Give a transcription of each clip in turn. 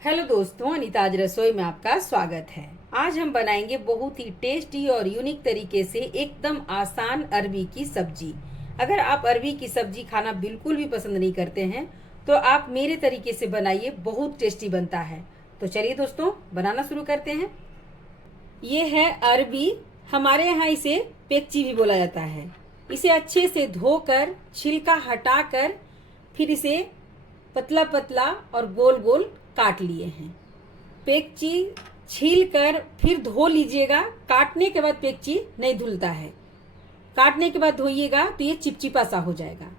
Hello दोस्तों, अनीताज रसोई में आपका स्वागत है। आज हम बनाएंगे बहुत ही टेस्टी और यूनिक तरीके से एकदम आसान अरबी की सब्जी। अगर आप अरबी की सब्जी खाना बिल्कुल भी पसंद नहीं करते हैं तो आप मेरे तरीके से बनाइए, बहुत टेस्टी बनता है। तो चलिए दोस्तों, बनाना शुरू करते हैं। ये है अरबी। हमारे यहाँ इसे पेक्ची भी बोला जाता है। इसे अच्छे से धोकर छिलका हटाकर फिर इसे पतला पतला और गोल गोल काट लिए हैं। पेक्ची छील कर फिर धो लीजिएगा। काटने के बाद पेक्ची नहीं धुलता है, काटने के बाद धोइएगा तो ये चिपचिपा सा हो जाएगा।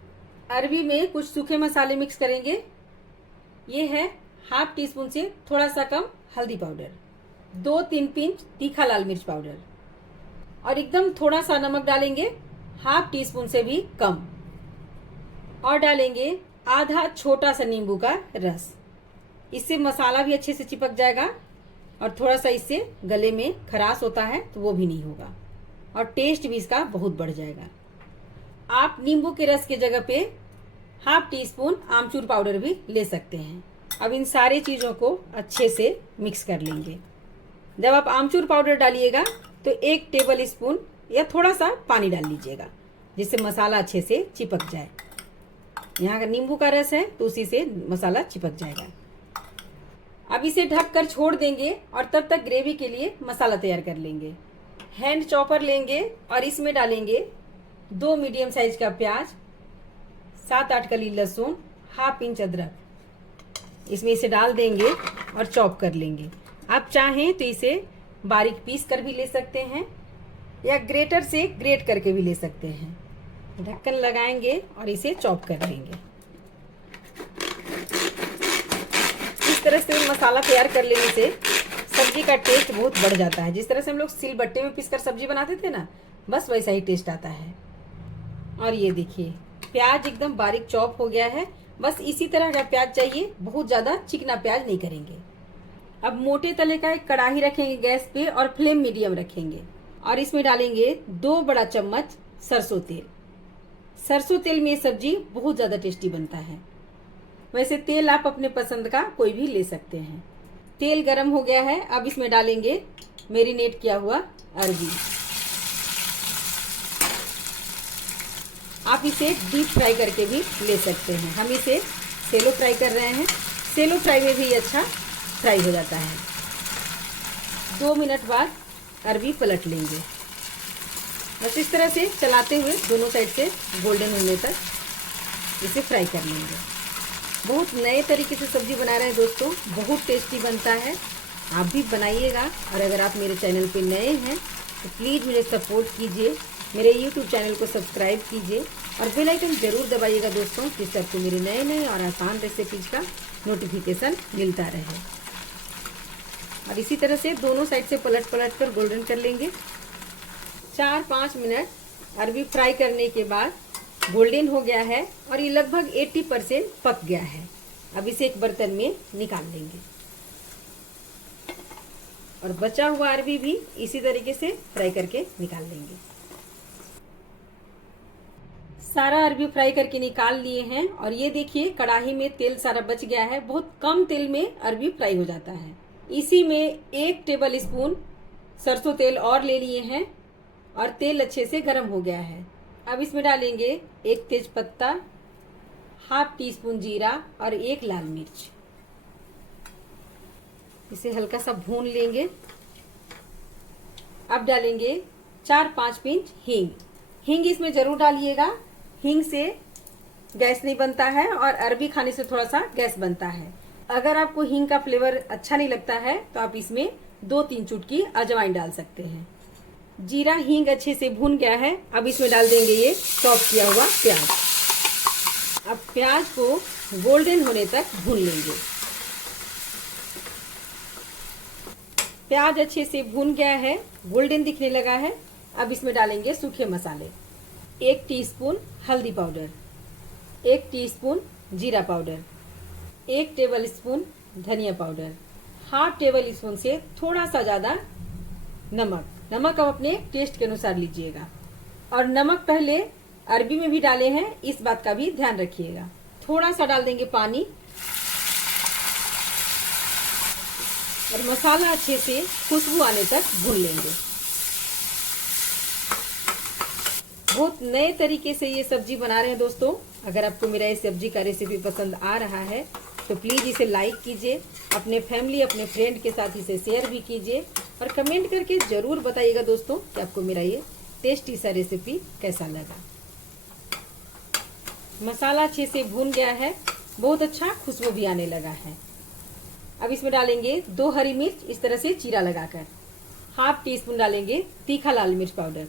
अरबी में कुछ सूखे मसाले मिक्स करेंगे। ये है हाफ टी स्पून से थोड़ा सा कम हल्दी पाउडर, 2-3 पिंच तीखा लाल मिर्च पाउडर और एकदम थोड़ा सा नमक डालेंगे, हाफ टी स्पून से भी कम। और डालेंगे आधा छोटा सा नींबू का रस। इससे मसाला भी अच्छे से चिपक जाएगा और थोड़ा सा इससे गले में खराश होता है तो वो भी नहीं होगा और टेस्ट भी इसका बहुत बढ़ जाएगा। आप नींबू के रस के जगह पे हाफ टी स्पून आमचूर पाउडर भी ले सकते हैं। अब इन सारी चीज़ों को अच्छे से मिक्स कर लेंगे। जब आप आमचूर पाउडर डालिएगा तो 1 टेबल स्पून या थोड़ा सा पानी डाल लीजिएगा, जिससे मसाला अच्छे से चिपक जाए। यहाँ का नींबू का रस है तो उसी से मसाला चिपक जाएगा। अब इसे ढककर छोड़ देंगे और तब तक ग्रेवी के लिए मसाला तैयार कर लेंगे। हैंड चॉपर लेंगे और इसमें डालेंगे 2 मीडियम साइज का प्याज, 7-8 कली लहसुन, हाफ इंच अदरक। इसमें इसे डाल देंगे और चॉप कर लेंगे। आप चाहें तो इसे बारीक पीस कर भी ले सकते हैं या ग्रेटर से ग्रेट करके भी ले सकते हैं। ढक्कन लगाएंगे और इसे चॉप कर लेंगे। इस तरह से मसाला तैयार कर लेने से सब्जी का टेस्ट बहुत बढ़ जाता है। जिस तरह से हम लोग सिलबट्टे में पीसकर सब्जी बनाते थे ना, बस वैसा ही टेस्ट आता है। और ये देखिए, प्याज एकदम बारीक चॉप हो गया है। बस इसी तरह का प्याज चाहिए, बहुत ज़्यादा चिकना प्याज नहीं करेंगे। अब मोटे तले का एक कढ़ाई रखेंगे गैस पे और फ्लेम मीडियम रखेंगे और इसमें डालेंगे 2 बड़ा चम्मच सरसों तेल। सरसों तेल में ये सब्जी बहुत ज़्यादा टेस्टी बनता है। वैसे तेल आप अपने पसंद का कोई भी ले सकते हैं। तेल गरम हो गया है। अब इसमें डालेंगे मैरिनेट किया हुआ अरबी। आप इसे डीप फ्राई करके भी ले सकते हैं। हम इसे सेलो फ्राई कर रहे हैं। सेलो फ्राई में भी अच्छा फ्राई हो जाता है। 2 मिनट बाद अरबी पलट लेंगे। बस इस तरह से चलाते हुए दोनों साइड से गोल्डन होने तक इसे फ्राई कर लेंगे। बहुत नए तरीके से सब्जी बना रहे हैं दोस्तों, बहुत टेस्टी बनता है। आप भी बनाइएगा। और अगर आप मेरे चैनल पे नए हैं तो प्लीज़ मुझे सपोर्ट कीजिए, मेरे यूट्यूब चैनल को सब्सक्राइब कीजिए और बेल आइकन ज़रूर दबाइएगा दोस्तों, जिससे आपको मेरे नए नए और आसान रेसिपीज का नोटिफिकेशन मिलता रहे। और इसी तरह से दोनों साइड से पलट पलट कर गोल्डन कर लेंगे। 4-5 मिनट अरबी फ्राई करने के बाद गोल्डन हो गया है और ये लगभग 80% पक गया है। अब इसे एक बर्तन में निकाल लेंगे और बचा हुआ अरबी भी इसी तरीके से फ्राई करके निकाल लेंगे। सारा अरबी फ्राई करके निकाल लिए हैं और ये देखिए, कढ़ाई में तेल सारा बच गया है। बहुत कम तेल में अरबी फ्राई हो जाता है। इसी में 1 टेबल स्पून सरसों तेल और ले लिए हैं और तेल अच्छे से गर्म हो गया है। अब इसमें डालेंगे 1 तेज पत्ता, हाफ टी स्पून जीरा और 1 लाल मिर्च। इसे हल्का सा भून लेंगे। अब डालेंगे 4-5 पिंच हींग। हींग इसमें जरूर डालिएगा। हींग से गैस नहीं बनता है और अरबी खाने से थोड़ा सा गैस बनता है। अगर आपको हींग का फ्लेवर अच्छा नहीं लगता है तो आप इसमें 2-3 चुटकी अजवाइन डाल सकते हैं। जीरा हींग अच्छे से भून गया है। अब इसमें डाल देंगे ये चॉप किया हुआ प्याज। अब प्याज को गोल्डन होने तक भून लेंगे। प्याज अच्छे से भून गया है, गोल्डन दिखने लगा है। अब इसमें डालेंगे सूखे मसाले। 1 टीस्पून हल्दी पाउडर, 1 टीस्पून जीरा पाउडर, 1 टेबल स्पून धनिया पाउडर, हाफ टेबल स्पून से थोड़ा सा ज्यादा नमक। नमक आप अपने टेस्ट के अनुसार लीजिएगा। और नमक पहले अरबी में भी डाले हैं, इस बात का भी ध्यान रखिएगा। थोड़ा सा डाल देंगे पानी और मसाला अच्छे से खुशबू आने तक भून लेंगे। बहुत नए तरीके से ये सब्जी बना रहे हैं दोस्तों। अगर आपको मेरा ये सब्जी का रेसिपी पसंद आ रहा है तो प्लीज़ इसे लाइक कीजिए, अपने फैमिली अपने फ्रेंड के साथ इसे शेयर भी कीजिए और कमेंट करके ज़रूर बताइएगा दोस्तों कि आपको मेरा ये टेस्टी सा रेसिपी कैसा लगा। मसाला अच्छे से भून गया है, बहुत अच्छा खुशबू भी आने लगा है। अब इसमें डालेंगे 2 हरी मिर्च इस तरह से चीरा लगाकर। हाफ टी स्पून डालेंगे तीखा लाल मिर्च पाउडर।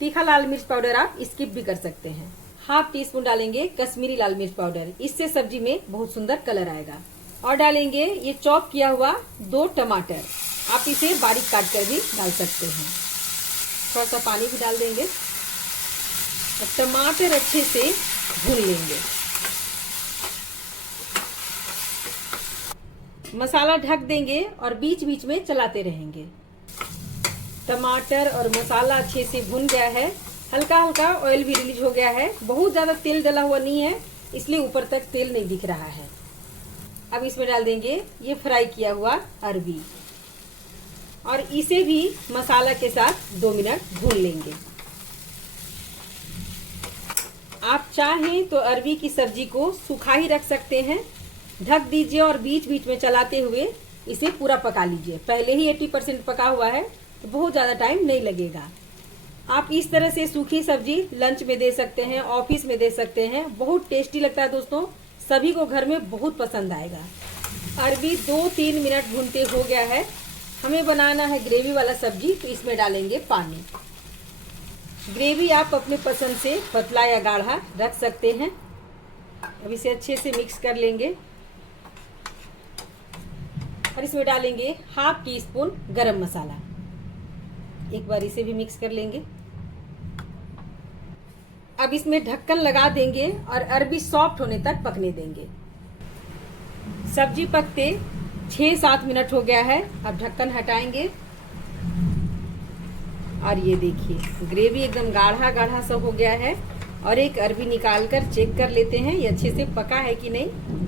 तीखा लाल मिर्च पाउडर आप स्किप भी कर सकते हैं। हाफ टी स्पून डालेंगे कश्मीरी लाल मिर्च पाउडर, इससे सब्जी में बहुत सुंदर कलर आएगा। और डालेंगे ये चॉप किया हुआ 2 टमाटर, आप इसे बारीक काट कर भी डाल सकते हैं। थोड़ा सा पानी भी डाल देंगे और टमाटर अच्छे से भून लेंगे। मसाला ढक देंगे और बीच बीच में चलाते रहेंगे। टमाटर और मसाला अच्छे से भुन गया है, हल्का हल्का ऑयल भी रिलीज हो गया है। बहुत ज्यादा तेल डला हुआ नहीं है, इसलिए ऊपर तक तेल नहीं दिख रहा है। अब इसमें डाल देंगे ये फ्राई किया हुआ अरबी और इसे भी मसाला के साथ 2 मिनट भून लेंगे। आप चाहें तो अरबी की सब्जी को सूखा ही रख सकते हैं। ढक दीजिए और बीच बीच में चलाते हुए इसे पूरा पका लीजिए। पहले ही 80% पका हुआ है तो बहुत ज़्यादा टाइम नहीं लगेगा। आप इस तरह से सूखी सब्जी लंच में दे सकते हैं, ऑफिस में दे सकते हैं। बहुत टेस्टी लगता है दोस्तों, सभी को घर में बहुत पसंद आएगा। अरबी 2-3 मिनट भूनते हो गया है। हमें बनाना है ग्रेवी वाला सब्जी, तो इसमें डालेंगे पानी। ग्रेवी आप अपने पसंद से पतला या गाढ़ा रख सकते हैं। अब इसे अच्छे से मिक्स कर लेंगे और इसमें डालेंगे हाफ टी स्पून गरम मसाला। एक बार इसे भी मिक्स कर लेंगे। अब इसमें ढक्कन लगा देंगे और अरबी सॉफ्ट होने तक पकने देंगे। सब्जी पकते 6-7 मिनट हो गया है। अब ढक्कन हटाएंगे और ये देखिए ग्रेवी एकदम गाढ़ा गाढ़ा सा हो गया है। और एक अरबी निकाल कर चेक कर लेते हैं ये अच्छे से पका है कि नहीं।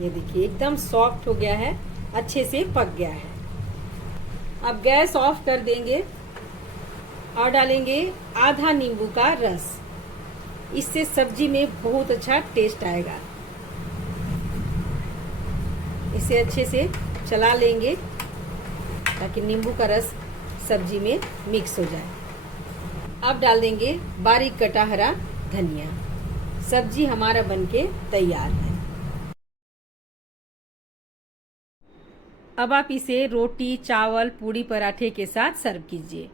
ये देखिए एकदम सॉफ्ट हो गया है, अच्छे से पक गया है। अब गैस ऑफ कर देंगे और डालेंगे आधा नींबू का रस। इससे सब्जी में बहुत अच्छा टेस्ट आएगा। इसे अच्छे से चला लेंगे ताकि नींबू का रस सब्जी में मिक्स हो जाए। अब डाल देंगे बारीक कटा हरा धनिया। सब्जी हमारा बनके तैयार है। अब आप इसे रोटी, चावल, पूड़ी, पराठे के साथ सर्व कीजिए।